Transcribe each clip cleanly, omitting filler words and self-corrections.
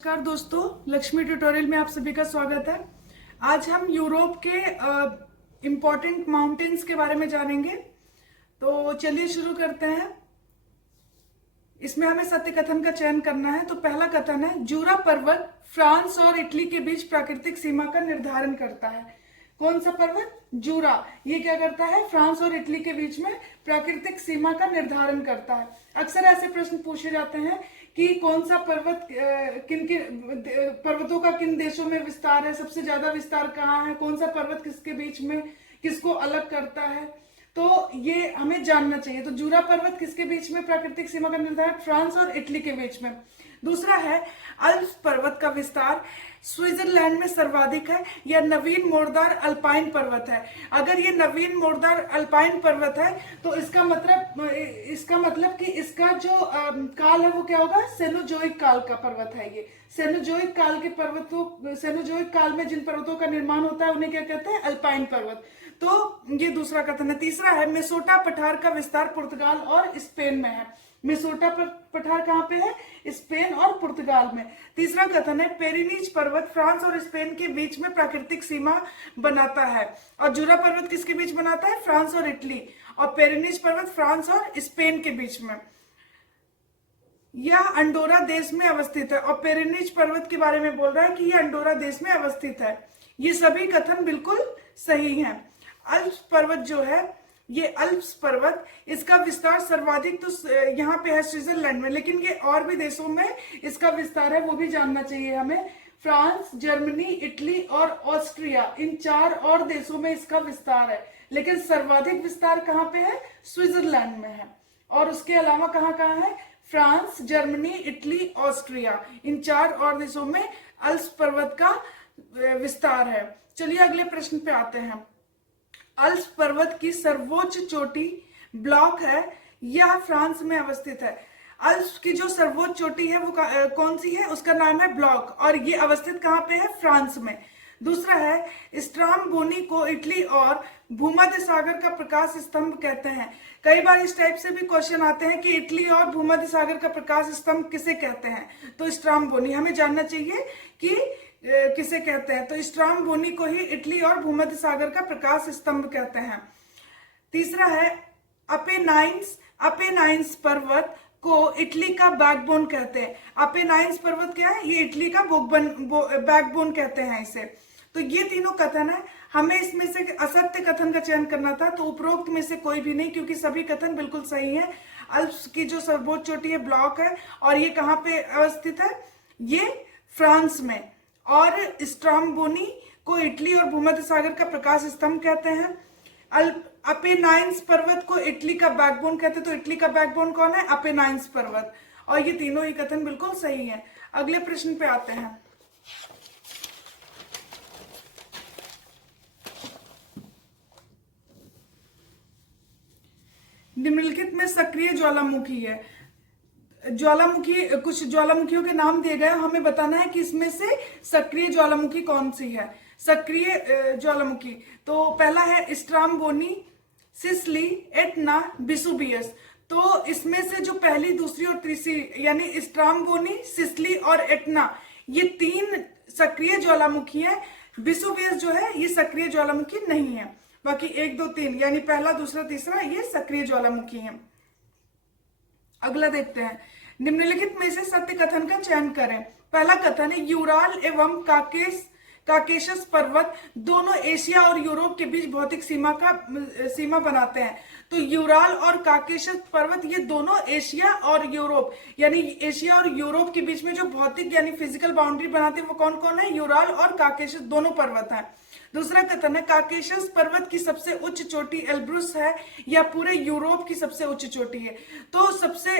नमस्कार दोस्तों, लक्ष्मी ट्यूटोरियल में आप सभी का स्वागत है। आज हम यूरोप के इम्पोर्टेंट माउंटेन्स के बारे में जानेंगे। तो चलिए शुरू करते हैं। इसमें हमें सत्य कथन का चयन करना है। तो पहला कथन है, जूरा पर्वत फ्रांस और इटली के बीच प्राकृतिक सीमा का निर्धारण करता है। कौन सा पर्वत? जूरा। ये क्या करता है? फ्रांस और इटली के बीच में प्राकृतिक सीमा का निर्धारण करता है। अक्सर ऐसे प्रश्न पूछे जाते हैं कि कौन सा पर्वत किन किन पर्वतों का किन देशों में विस्तार है, सबसे ज्यादा विस्तार कहाँ है, कौन सा पर्वत किसके बीच में किसको अलग करता है, तो ये हमें जानना चाहिए। तो जूरा पर्वत किसके बीच में प्राकृतिक सीमा का निर्धारण? फ्रांस और इटली के बीच में। दूसरा है, अल्प्स पर्वत का विस्तार स्विट्जरलैंड में सर्वाधिक है। यह नवीन मोरदार अल्पाइन पर्वत है। अगर ये नवीन मोरदार अल्पाइन पर्वत है तो इसका मतलब कि इसका जो काल है वो क्या होगा? सेनोजोइक काल का पर्वत है। ये सेनोजोइक काल के सेनोजोइक काल में जिन पर्वतों का निर्माण होता है उन्हें क्या कहते हैं? अल्पाइन पर्वत। तो ये दूसरा कथन है। तीसरा है, मेसोटा पठार का विस्तार पुर्तगाल और स्पेन में है। मेसोटा पठार कहाँ पे है? स्पेन और पुर्तगाल में। तीसरा कथन है, पेरिनीज पर्वत फ्रांस और स्पेन के बीच में प्राकृतिक सीमा बनाता है। और जूरा पर्वत किसके बीच बनाता है? फ्रांस और इटली। और पेरिनीज पर्वत फ्रांस और स्पेन के बीच में। यह अंडोरा देश में अवस्थित है। और पेरिनीज पर्वत के बारे में बोल रहा है कि यह अंडोरा देश में अवस्थित है। ये सभी कथन बिल्कुल सही हैं। अल्प्स पर्वत जो है, ये अल्प्स पर्वत, इसका विस्तार सर्वाधिक तो यहाँ पे है स्विट्जरलैंड में, लेकिन ये और भी देशों में इसका विस्तार है, वो भी जानना चाहिए हमें। फ्रांस, जर्मनी, इटली और ऑस्ट्रिया, इन 4 और देशों में इसका विस्तार है, लेकिन सर्वाधिक विस्तार कहाँ पे है? स्विट्जरलैंड में है। और उसके अलावा कहाँ कहाँ है? फ्रांस, जर्मनी, इटली, ऑस्ट्रिया, इन 4 और देशों में अल्प्स पर्वत का विस्तार है। चलिए अगले प्रश्न पे आते हैं। अल्प्स पर्वत की सर्वोच्च चोटी ब्लॉक है। यह फ्रांस में अवस्थित है। अल्प्स की जो सर्वोच्च चोटी है वो कौन सी है? उसका नाम है ब्लॉक, और ये अवस्थित कहाँ पे है? फ्रांस में। दूसरा है, स्ट्रामबोनी को इटली और भूमध्य सागर का प्रकाश स्तंभ कहते हैं। कई बार इस टाइप से भी क्वेश्चन आते हैं कि इटली और भूमध्य सागर का प्रकाश स्तंभ किसे कहते हैं? तो स्ट्रामबोनी। हमें जानना चाहिए कि किसे कहते हैं। तो स्ट्रामबोनी को ही इटली और भूमध्य सागर का प्रकाश स्तंभ कहते हैं। तीसरा है, अपेनाइन्स पर्वत को इटली का बैकबोन कहते हैं। अपेनाइन्स पर्वत क्या है? ये इटली का बैकबोन कहते हैं इसे। तो ये तीनों कथन है। हमें इसमें से असत्य कथन का चयन करना था, तो उपरोक्त में से कोई भी नहीं, क्योंकि सभी कथन बिल्कुल सही है। अल्प्स की जो सर्वोच्च चोटी है ब्लॉक है, और ये कहाँ पे अवस्थित है? ये फ्रांस में। और स्ट्रामबोनी को इटली और भूमध्य सागर का प्रकाश स्तंभ कहते हैं। अपेनाइन्स पर्वत को इटली का बैकबोन कहते हैं। तो इटली का बैकबोन कौन है? अपेनाइन्स पर्वत। और ये तीनों ही कथन बिल्कुल सही है। अगले प्रश्न पे आते हैं। निम्नलिखित में सक्रिय ज्वालामुखी है। कुछ ज्वालामुखियों के नाम दिए गए, हमें बताना है कि इसमें से सक्रिय ज्वालामुखी कौन सी है। सक्रिय ज्वालामुखी, तो पहला है स्ट्रामबोनी, सिसली, एटना, विसुवियस। तो इसमें से जो पहली, दूसरी और तीसरी, यानी स्ट्रामबोनी, सिसली और एटना, ये 3 सक्रिय ज्वालामुखी है। विसुवियस जो है ये सक्रिय ज्वालामुखी नहीं है। बाकी 1, 2, 3 यानी पहला, दूसरा, तीसरा ये सक्रिय ज्वालामुखी है। अगला देखते हैं। निम्नलिखित में से सत्य कथन का चयन करें। पहला कथन है, यूराल एवं काकेशस पर्वत दोनों एशिया और यूरोप के बीच भौतिक सीमा बनाते हैं। तो यूराल और काकेशस पर्वत ये दोनों एशिया और यूरोप, यानी एशिया और यूरोप के बीच में जो भौतिक यानी फिजिकल बाउंड्री बनाते हैं वो कौन कौन है? यूराल और काकेशस दोनों पर्वत हैं। दूसरा कथन है, काकेशस पर्वत की सबसे उच्च चोटी एल्ब्रुस है। या पूरे यूरोप की सबसे उच्च चोटी है। तो सबसे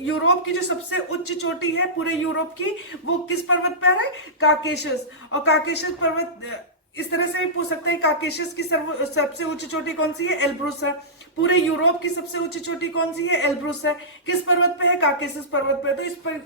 यूरोप की जो सबसे उच्च चोटी है पूरे यूरोप की, वो किस पर्वत पर है? काकेशस। और काकेशस पर्वत इस तरह से भी पूछ सकते हैं, काकेशस की सबसे उच्च चोटी कौन सी है? एल्ब्रुस है। पूरे यूरोप की सबसे उच्च चोटी कौन सी है? एल्ब्रुस है। किस पर्वत पे है? काकेशस पर्वत पे। तो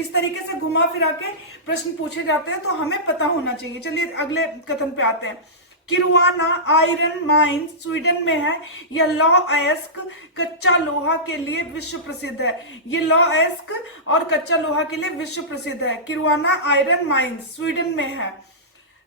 इस तरीके से घुमा फिरा के प्रश्न पूछे जाते हैं, तो हमें पता होना चाहिए। चलिए अगले कथन पे आते हैं। किरुआना आयरन माइन स्वीडन में है। यह लॉएस्क कच्चा लोहा के लिए विश्व प्रसिद्ध है। ये लॉएस्क और कच्चा लोहा के लिए विश्व प्रसिद्ध है। किरुआना आयरन माइन स्वीडन में है।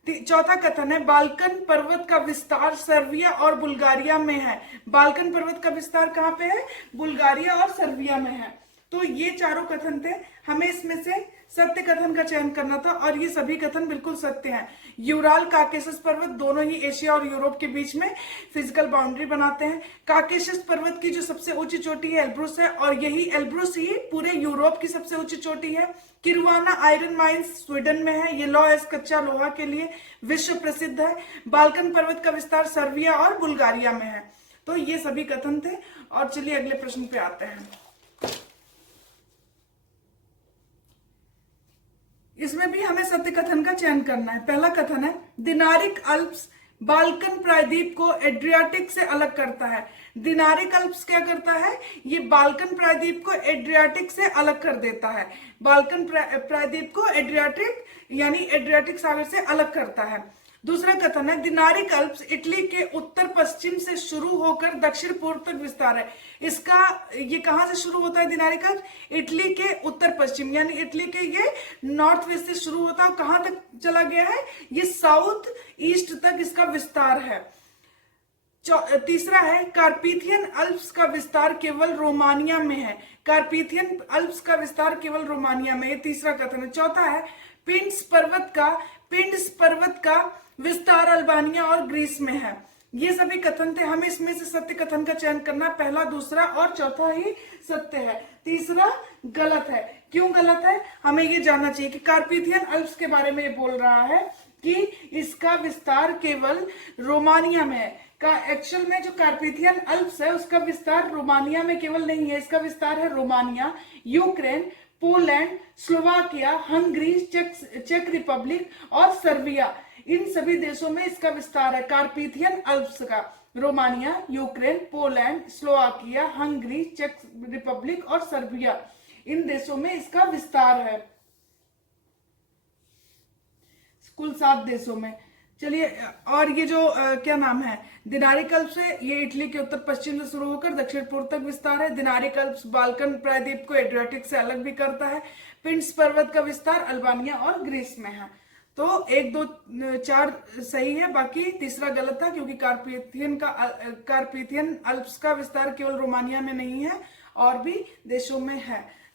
चौथा कथन है बाल्कन पर्वत का विस्तार सर्बिया और बुल्गारिया में है। बाल्कन पर्वत का विस्तार कहाँ पे है? बुल्गारिया और सर्बिया में है। तो ये चारों कथन थे, हमें इसमें से सत्य कथन का चयन करना था और ये सभी कथन बिल्कुल सत्य हैं। यूराल काकेशस पर्वत दोनों ही एशिया और यूरोप के बीच में फिजिकल बाउंड्री बनाते हैं। काकेशस पर्वत की जो सबसे ऊंची चोटी है एल्ब्रुस है और यही एल्ब्रुस ही पूरे यूरोप की सबसे ऊंची चोटी है। किरुआना आयरन माइंस स्वीडन में है। ये लॉएस्क कच्चा लोहा के लिए विश्व प्रसिद्ध है। बाल्कन पर्वत का विस्तार सर्बिया और बुल्गारिया में है। तो ये सभी कथन थे और चलिए अगले प्रश्न पे आते हैं। इसमें भी हमें सत्य कथन का चयन करना है। पहला कथन है दिनारिक अल्प्स बाल्कन प्रायद्वीप को एड्रियाटिक से अलग करता है। दिनारिक अल्प्स क्या करता है? ये बाल्कन प्रायद्वीप को एड्रियाटिक से अलग कर देता है। बाल्कन प्रायद्वीप को एड्रियाटिक यानी एड्रियाटिक सागर से अलग करता है। दूसरा कथन है दिनारिक अल्प्स इटली के उत्तर पश्चिम से शुरू होकर दक्षिण पूर्व तक विस्तार है। इसका ये कहां से शुरू होता है? दिनारिक अल्प्स इटली के उत्तर पश्चिम यानी इटली के ये नॉर्थ वेस्ट से शुरू होता है और कहां तक चला गया है? ये साउथ ईस्ट तक इसका विस्तार है। तीसरा है कार्पेथियन अल्प्स का विस्तार केवल रोमानिया में है। कार्पेथियन अल्प्स का विस्तार केवल रोमानिया में, ये तीसरा कथन है। चौथा है पिंड्स पर्वत का विस्तार अल्बानिया और ग्रीस में है। ये सभी कथन थे, हमें इसमें से सत्य कथन का चयन करना। पहला, दूसरा और चौथा ही सत्य है, तीसरा गलत है। क्यों गलत है? हमें ये जानना चाहिए कि कार्पेथियन अल्प्स के बारे में ये बोल रहा है कि इसका विस्तार केवल रोमानिया में है। का एक्चुअल में जो कार्पेथियन अल्प्स है उसका विस्तार रोमानिया में केवल नहीं है, इसका विस्तार है Romania, Ukraine, Poland, Slovakia, Hungary, चेक रिपब्लिक और सर्बिया, इन सभी देशों में इसका विस्तार है। कार्पेथियन अल्प्स का Romania, Ukraine, Poland, Slovakia, Hungary, चेक रिपब्लिक और सर्बिया, इन देशों में इसका विस्तार है, कुल 7 देशों में। चलिए, और ये जो क्या नाम है दिनारिक अल्प्स है, ये इटली के उत्तर पश्चिम से शुरू होकर दक्षिण पूर्व तक विस्तार है। दिनारिक अल्प्स बाल्कन प्रायद्वीप को एड्रियाटिक से अलग भी करता है। पिंड्स पर्वत का विस्तार अल्बानिया और ग्रीस में है। तो 1, 2, 4 सही है, बाकी तीसरा गलत था क्योंकि कार्पेथियन अल्प्स का विस्तार केवल रोमानिया में नहीं है और भी देशों में है।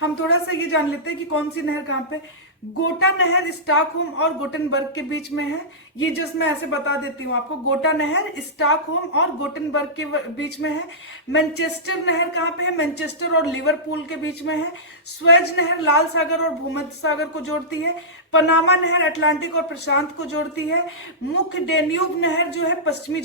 हम थोड़ा सा ये जान लेते हैं कि कौन सी नहर कहां पे। गोटा नहर स्टॉकहोम और गोटेनबर्ग के बीच में है। ये जस्ट मैं ऐसे बता देती हूँ आपको, गोटा नहर स्टॉकहोम और गोटेनबर्ग के बीच में है। मैनचेस्टर नहर कहाँ पे है? मैनचेस्टर और लिवरपूल के बीच में है। स्वेज नहर लाल सागर और भूमध्य सागर को जोड़ती है। पनामा नहर अटलांटिक और प्रशांत को जोड़ती है। मुख्य डेन्यूब नहर जो है पश्चिम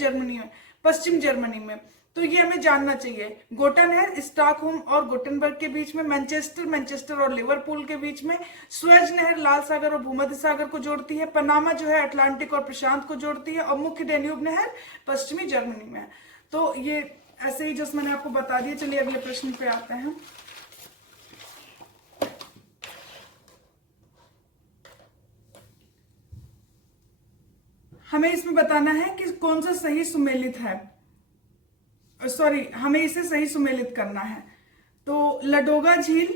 जर्मनी में। तो ये हमें जानना चाहिए। गोटा नहर स्टॉकहोम और गोटेनबर्ग के बीच में, मैनचेस्टर और लिवरपूल के बीच में। स्वेज नहर लाल सागर और भूमध्य सागर को जोड़ती है। पनामा जो है अटलांटिक और प्रशांत को जोड़ती है और मुख्य डेन्यूब नहर पश्चिमी जर्मनी में है। तो ये ऐसे ही जस्ट मैंने आपको बता दिया। चलिए अगले प्रश्न पे आते हैं। हमें इसमें बताना है कि कौन सा सही सुमेलित है, हमें इसे सही सुमेलित करना है। तो लडोगा झील,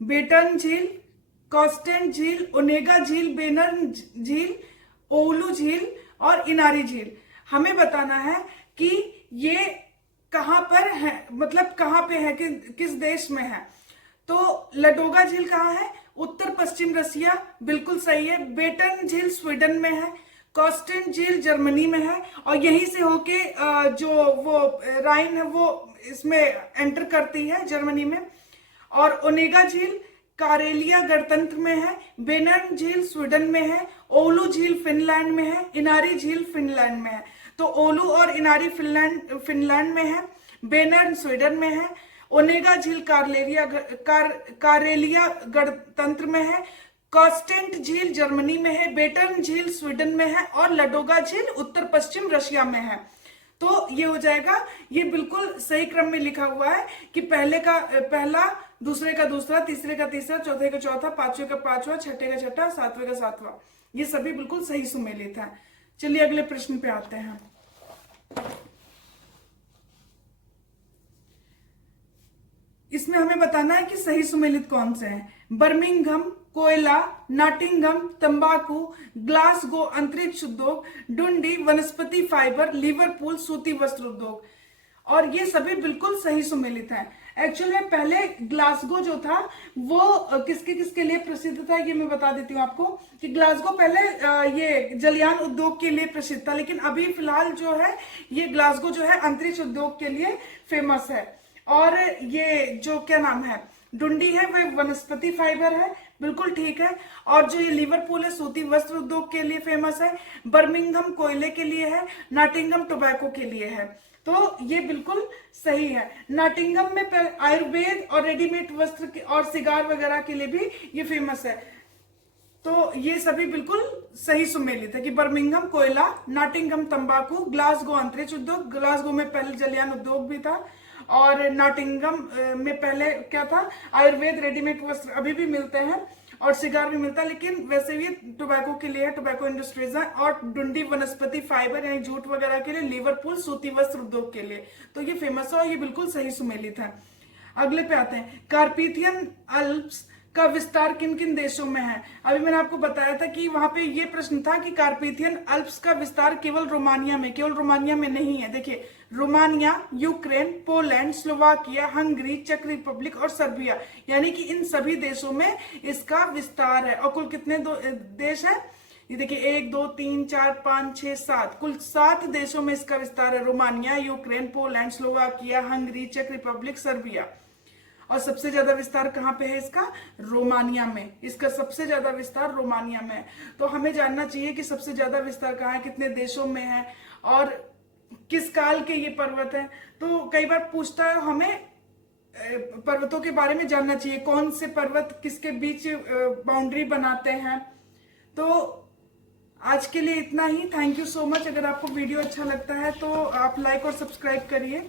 बेटन झील, कॉस्टेंट झील, ओनेगा झील, बेनर्न झील, ओलू झील और इनारी झील, हमें बताना है कि ये कहां पर है, मतलब कहां पे है, किस देश में है। तो लडोगा झील कहाँ है? उत्तर पश्चिम रसिया, बिल्कुल सही है। बेटन झील स्वीडन में है। कॉस्टेंट झील जर्मनी में है और यहीं से होके जो वो राइन है वो इसमें एंटर करती है जर्मनी में। और ओनेगा झील कारेलिया गणतंत्र में है। बेनर्न झील स्वीडन में है। ओलू झील फिनलैंड में है। इनारी झील फिनलैंड में है। तो ओलू और इनारी फिनलैंड में है। बेनर्न स्वीडन में है। ओनेगा झील कारेलिया गणतंत्र में है। कॉस्टेंट झील जर्मनी में है। बेटन झील स्वीडन में है और लडोगा झील उत्तर पश्चिम रशिया में है। तो ये हो जाएगा, ये बिल्कुल सही क्रम में लिखा हुआ है कि पहला दूसरे का दूसरा, तीसरे का तीसरा, चौथे का चौथा, पांचवे का पांचवा, छठे का छठा, सातवें का सातवां। ये सभी बिल्कुल सही सुमेलित है। चलिए अगले प्रश्न पे आते हैं। इसमें हमें बताना है कि सही सुमेलित कौन से हैं। बर्मिंघम कोयला, नॉटिंघम तंबाकू, ग्लासगो अंतरिक्ष उद्योग, डुंडी वनस्पति फाइबर, लिवरपूल सूती वस्त्र उद्योग। और ये सभी बिल्कुल सही सुमेलित हैं। एक्चुअली में पहले ग्लासगो जो था वो किसके किसके लिए प्रसिद्ध था, ये मैं बता देती हूँ आपको कि ग्लासगो पहले ये जलयान उद्योग के लिए प्रसिद्ध था, लेकिन अभी फिलहाल जो है ये ग्लासगो जो है अंतरिक्ष उद्योग के लिए फेमस है। और ये जो क्या नाम है डुंडी है वह वनस्पति फाइबर है, बिल्कुल ठीक है। और जो ये लिवरपूल है सूती वस्त्र उद्योग के लिए फेमस है। बर्मिंघम कोयले के लिए है। नॉटिंघम टोबैको के लिए है। तो ये बिल्कुल सही है। नॉटिंघम में आयुर्वेद और रेडीमेड वस्त्र और सिगार वगैरह के लिए भी ये फेमस है। तो ये सभी बिल्कुल सही सुमेलित है कि बर्मिंघम कोयला, नॉटिंघम तंबाकू, ग्लासगो अंतरिक्ष उद्योग, ग्लासगो में पहले जलयान उद्योग भी था, और नॉटिंघम में पहले क्या था आयुर्वेद, रेडीमेड वस्त्र अभी भी मिलते हैं, और सिगार भी मिलता है, लेकिन वैसे भी टोबैको के लिए है, टोबैको इंडस्ट्रीज है। और डुंडी वनस्पति फाइबर यानी जूट वगैरह के लिए, लिवरपूल सूती वस्त्र उद्योग के लिए। तो ये फेमस है और ये बिल्कुल सही सुमेलित है। अगले पे आते हैं। कार्पेथियन अल्प्स का विस्तार किन किन देशों में है। अभी मैंने आपको बताया था कि वहां पे ये प्रश्न था कि कार्पेथियन अल्प्स का विस्तार केवल रोमानिया में, केवल रोमानिया में नहीं है। देखिए Romania, Ukraine, Poland, Slovakia, Hungary, चेक रिपब्लिक और सर्बिया, यानी कि इन सभी देशों में इसका विस्तार है। और कुल कितने देश है ये देखिए 1 2 3 4 5 6 7, कुल 7 देशों में इसका विस्तार है। Romania, Ukraine, Poland, Slovakia, Hungary, चेक रिपब्लिक, सर्बिया। और सबसे ज्यादा विस्तार कहाँ पे है इसका, रोमानिया में। इसका सबसे ज्यादा विस्तार रोमानिया में है। तो हमें जानना चाहिए कि सबसे ज्यादा विस्तार कहाँ है, कितने देशों में है और किस काल के ये पर्वत है। तो कई बार पूछता है हमें पर्वतों के बारे में जानना चाहिए, कौन से पर्वत किसके बीच बाउंड्री बनाते हैं। तो आज के लिए इतना ही। Thank you so much. अगर आपको वीडियो अच्छा लगता है तो आप लाइक और सब्सक्राइब करिए।